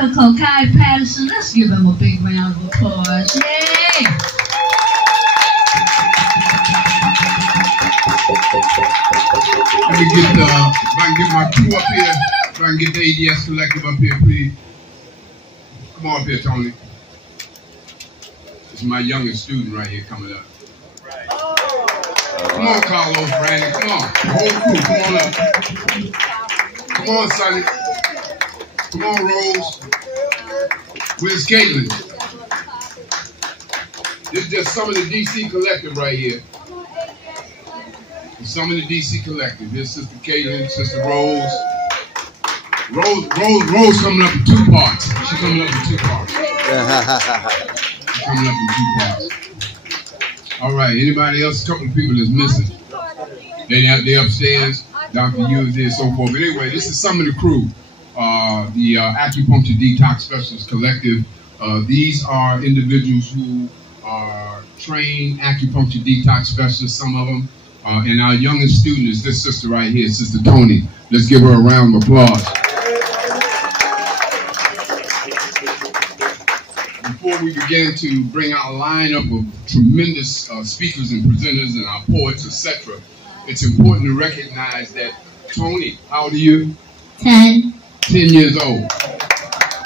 Patterson. Let's give him a big round of applause. Yay! Let me get if I can get my crew up here, if I can get the ADS collective up here, please. Come on up here, Tony. This is my youngest student right here coming up. Come on, Carlos, Brandon, come on. The whole crew, come on up. Come on, Sonny. Come on, Rose. Where's Caitlin? This is just some of the DC collective right here. Some of the DC collective. Here's Sister Caitlin, Sister Rose. Rose coming up in 2 parts. She's coming up in 2 parts. She's coming up in 2 parts. All right, anybody else? A couple of people that's missing. They upstairs. Dr. U is there, so forth. But anyway, this is some of the crew. The Acupuncture Detox Specialist Collective. These are individuals who are trained acupuncture detox specialists, some of them. And our youngest student is this sister right here, Sister Tony. Let's give her a round of applause. Before we begin to bring out a lineup of tremendous speakers and presenters and our poets, etc., it's important to recognize that Tony, how old are you? 10. 10 years old.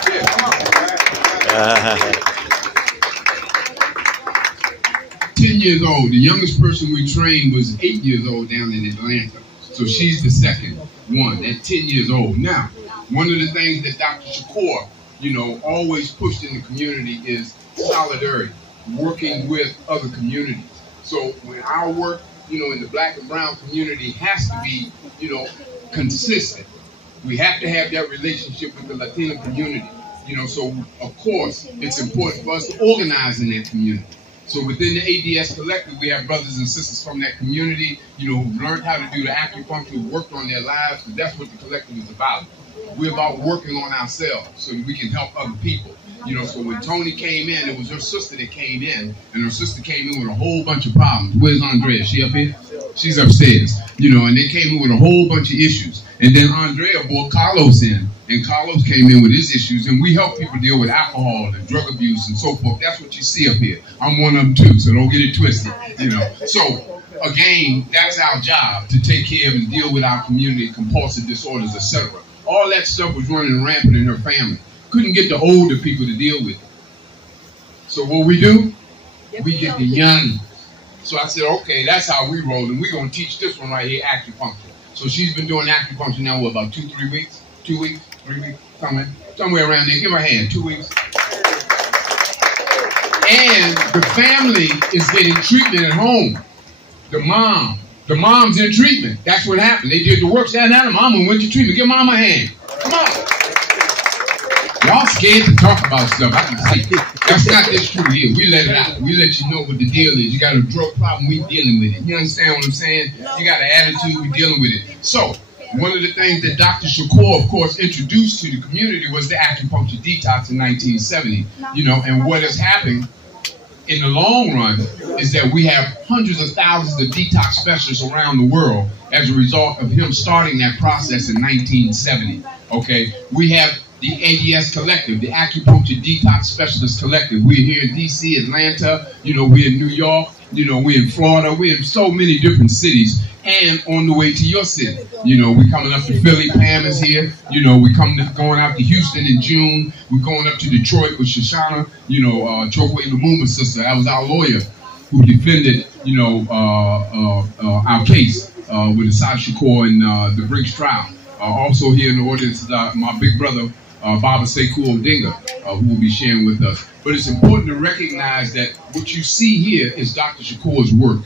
Yeah, come on. 10 years old. The youngest person we trained was 8 years old down in Atlanta. So she's the second one at 10 years old. Now, one of the things that Dr. Shakur, always pushed in the community is solidarity, working with other communities. So when our work, in the black and brown community has to be, consistent. We have to have that relationship with the Latino community. So of course, it's important for us to organize in that community. So within the ADS Collective, we have brothers and sisters from that community, who've learned how to do the acupuncture, worked on their lives, because that's what the collective is about. We're about working on ourselves so that we can help other people. So when Tony came in, it was her sister that came in, and her sister came in with a whole bunch of problems. Where's Andrea? Is she up here? She's upstairs. And they came in with a whole bunch of issues. And then Andrea brought Carlos in, and Carlos came in with his issues, and we help people deal with alcohol and drug abuse and so forth. That's what you see up here. I'm one of them too, so don't get it twisted, So, again, that's our job, to take care of and deal with our community, compulsive disorders, etc. All that stuff was running rampant in her family. Couldn't get the older people to deal with it. So what we do? We get the young. So I said, okay, that's how we roll, and we're going to teach this one right here, acupuncture. So she's been doing acupuncture now, what, about 2-3 weeks? 2 weeks? 3 weeks? Somewhere around there. Give her a hand. 2 weeks. And the family is getting treatment at home. The mom's in treatment. That's what happened. They did the work, sat down, and mama went to treatment. Give mama a hand. Come on. Y'all scared to talk about stuff. I can see. That's not this true here. We let it out. We let you know what the deal is. You got a drug problem, we dealing with it. You understand what I'm saying? You got an attitude, we dealing with it. So, one of the things that Dr. Shakur, of course, introduced to the community was the acupuncture detox in 1970. And what has happened in the long run is that we have hundreds of thousands of detox specialists around the world as a result of him starting that process in 1970. Okay, we have the ADS Collective, the Acupuncture Detox Specialist Collective. We're here in DC, Atlanta, we're in New York, we're in Florida, we're in so many different cities, and on the way to your city. We're coming up to Philly, Pam is here, we're going out to Houston in June, we're going up to Detroit with Shoshana, Chokwe Lumuma's sister. That was our lawyer who defended, our case with Asad Shakur in the Briggs trial. Also here in the audience is my big brother, Baba Sekou Odinga, who will be sharing with us. But it's important to recognize that what you see here is Dr. Shakur's work.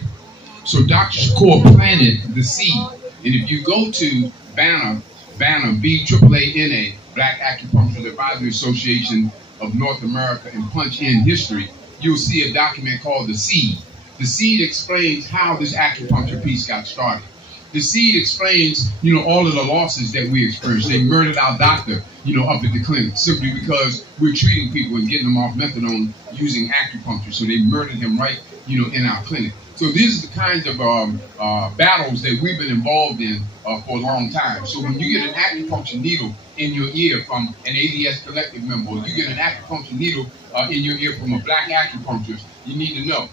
So Dr. Shakur planted the seed. And if you go to Banner, BAAANA, Black Acupuncture Advisory Association of North America, and punch in history, you'll see a document called The Seed. The Seed explains how this acupuncture piece got started. The Seed explains, all of the losses that we experienced. They murdered our doctor, up at the clinic, simply because we're treating people and getting them off methadone using acupuncture. So they murdered him right, in our clinic. So these are the kinds of battles that we've been involved in for a long time. So when you get an acupuncture needle in your ear from an ADS collective member, or you get an acupuncture needle in your ear from a black acupuncturist, you need to know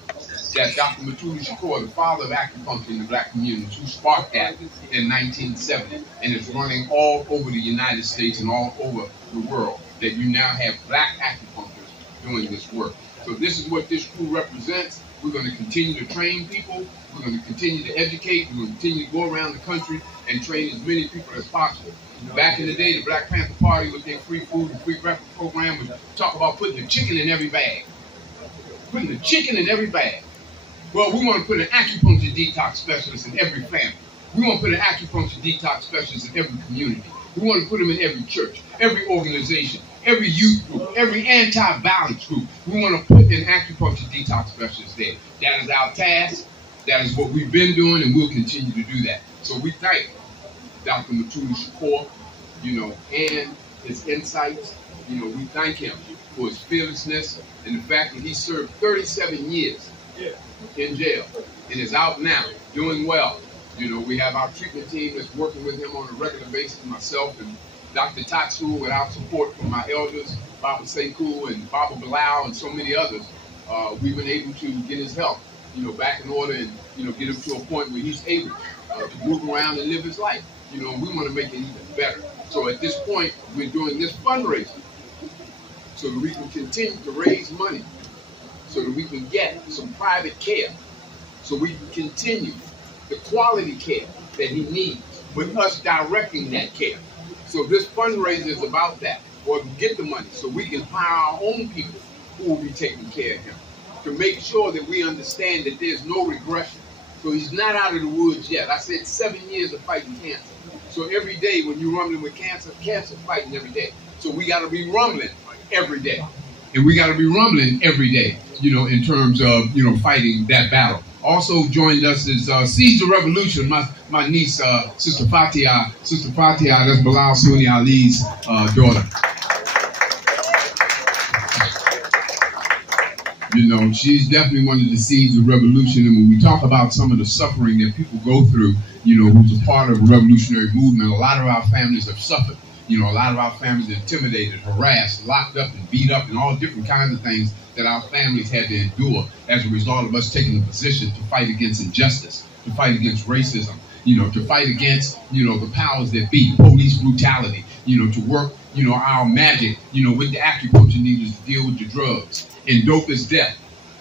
that Dr. Mutulu Shakur, the father of acupuncture in the black community, who sparked that in 1970, and it's running all over the United States and all over the world, that you now have black acupuncturists doing this work. So this is what this crew represents. We're going to continue to train people. We're going to continue to educate. We're going to continue to go around the country and train as many people as possible. Back in the day, the Black Panther Party with their free food and free breakfast program would talk about putting the chicken in every bag. Putting the chicken in every bag. Well, we want to put an acupuncture detox specialist in every family. We want to put an acupuncture detox specialist in every community. We want to put them in every church, every organization, every youth group, every anti-violence group. We want to put an acupuncture detox specialist there. That is our task. That is what we've been doing, and we'll continue to do that. So we thank Dr. Mutulu Shakur, and his insights. We thank him for his fearlessness and the fact that he served 37 years in jail and is out now doing well. We have our treatment team that's working with him on a regular basis, myself and Doctahcopeland, with our support from my elders, Baba Sekou and Baba Bilal and so many others. We've been able to get his health, back in order and, get him to a point where he's able to move around and live his life. We want to make it even better. So at this point, we're doing this fundraiser so that we can continue to raise money, so that we can get some private care, so we can continue the quality care that he needs with us directing that care. So this fundraiser is about that, or to get the money so we can hire our own people who will be taking care of him, to make sure that we understand that there's no regression. So he's not out of the woods yet. I said 7 years of fighting cancer. So every day when you're rumbling with cancer, cancer's fighting every day. So we got to be rumbling every day. And we got to be rumbling every day, in terms of, fighting that battle. Also joined us is Seeds of Revolution, my niece, Sister Fatia. Sister Fatia, that's Bilal Sunni Ali's daughter. She's definitely one of the seeds of revolution. And when we talk about some of the suffering that people go through, who's a part of a revolutionary movement, a lot of our families have suffered. A lot of our families are intimidated, harassed, locked up, and beat up, and all different kinds of things that our families had to endure as a result of us taking a position to fight against injustice, to fight against racism, to fight against, the powers that be, police brutality, to work, our magic, with the acupuncture needles to deal with the drugs. And dope is death.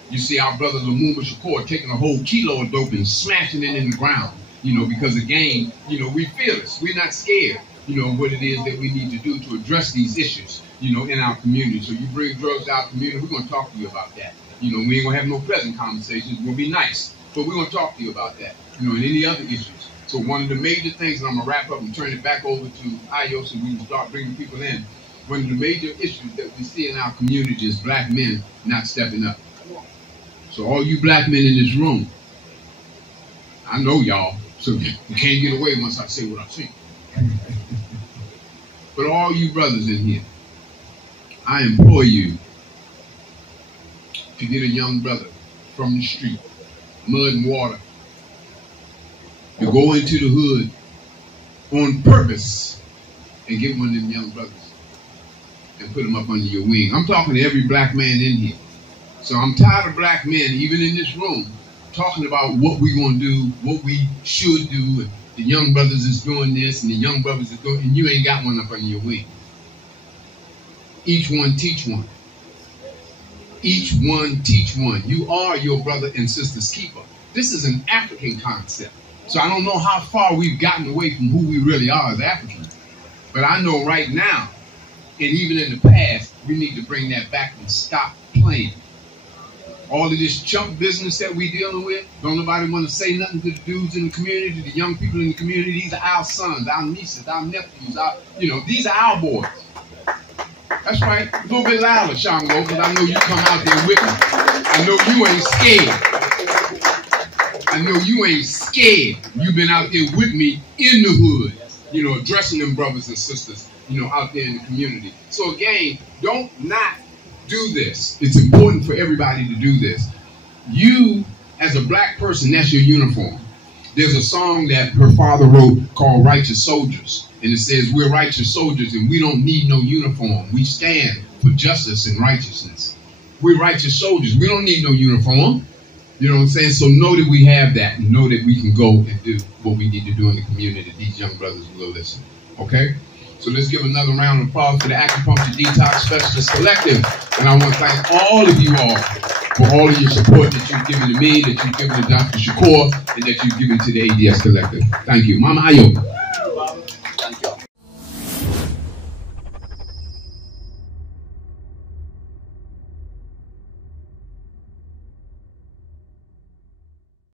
You see our brother Mutulu Shakur taking a whole kilo of dope and smashing it in the ground, because again, we're fearless. We're not scared, what it is that we need to do to address these issues, in our community. So you bring drugs to our community, we're going to talk to you about that. We ain't going to have no pleasant conversations. We'll be nice, but we're going to talk to you about that, and any other issues. So one of the major things, and I'm going to wrap up and turn it back over to Ayos and we can start bringing people in. One of the major issues that we see in our community is black men not stepping up. So all you black men in this room, I know y'all, so you can't get away once I say what I say. But all you brothers in here, I implore you to get a young brother from the street, mud and water, to go into the hood on purpose and get one of them young brothers and put them up under your wing. I'm talking to every black man in here. So I'm tired of black men, even in this room, talking about what we're going to do, what we should do, and the young brothers is doing this, and the young brothers is doing, and you ain't got one up under your wing. Each one teach one. Each one teach one. You are your brother and sister's keeper. This is an African concept. So I don't know how far we've gotten away from who we really are as Africans. But I know right now, and even in the past, we need to bring that back and stop playing. All of this chump business that we dealing with, don't nobody want to say nothing to the dudes in the community, to the young people in the community. These are our sons, our nieces, our nephews, these are our boys. That's right. A little bit louder, Shango, because I know you come out there with me. I know you ain't scared. I know you ain't scared. You've been out there with me in the hood, addressing them brothers and sisters, out there in the community. So again, don't not do this. It's important for everybody to do this. You As a black person, that's your uniform. There's a song that her father wrote called Righteous Soldiers. And it says, we're righteous soldiers and we don't need no uniform. We stand for justice and righteousness. We're righteous soldiers. We don't need no uniform. You know what I'm saying? So know that we have that and know that we can go and do what we need to do in the community. These young brothers will listen. Okay? So let's give another round of applause for the Acupuncture Detox Specialist Collective. And I want to thank all of you all for all of your support that you've given to me, that you've given to Dr. Shakur, and that you've given to the ADS Collective. Thank you. Mama Ayo.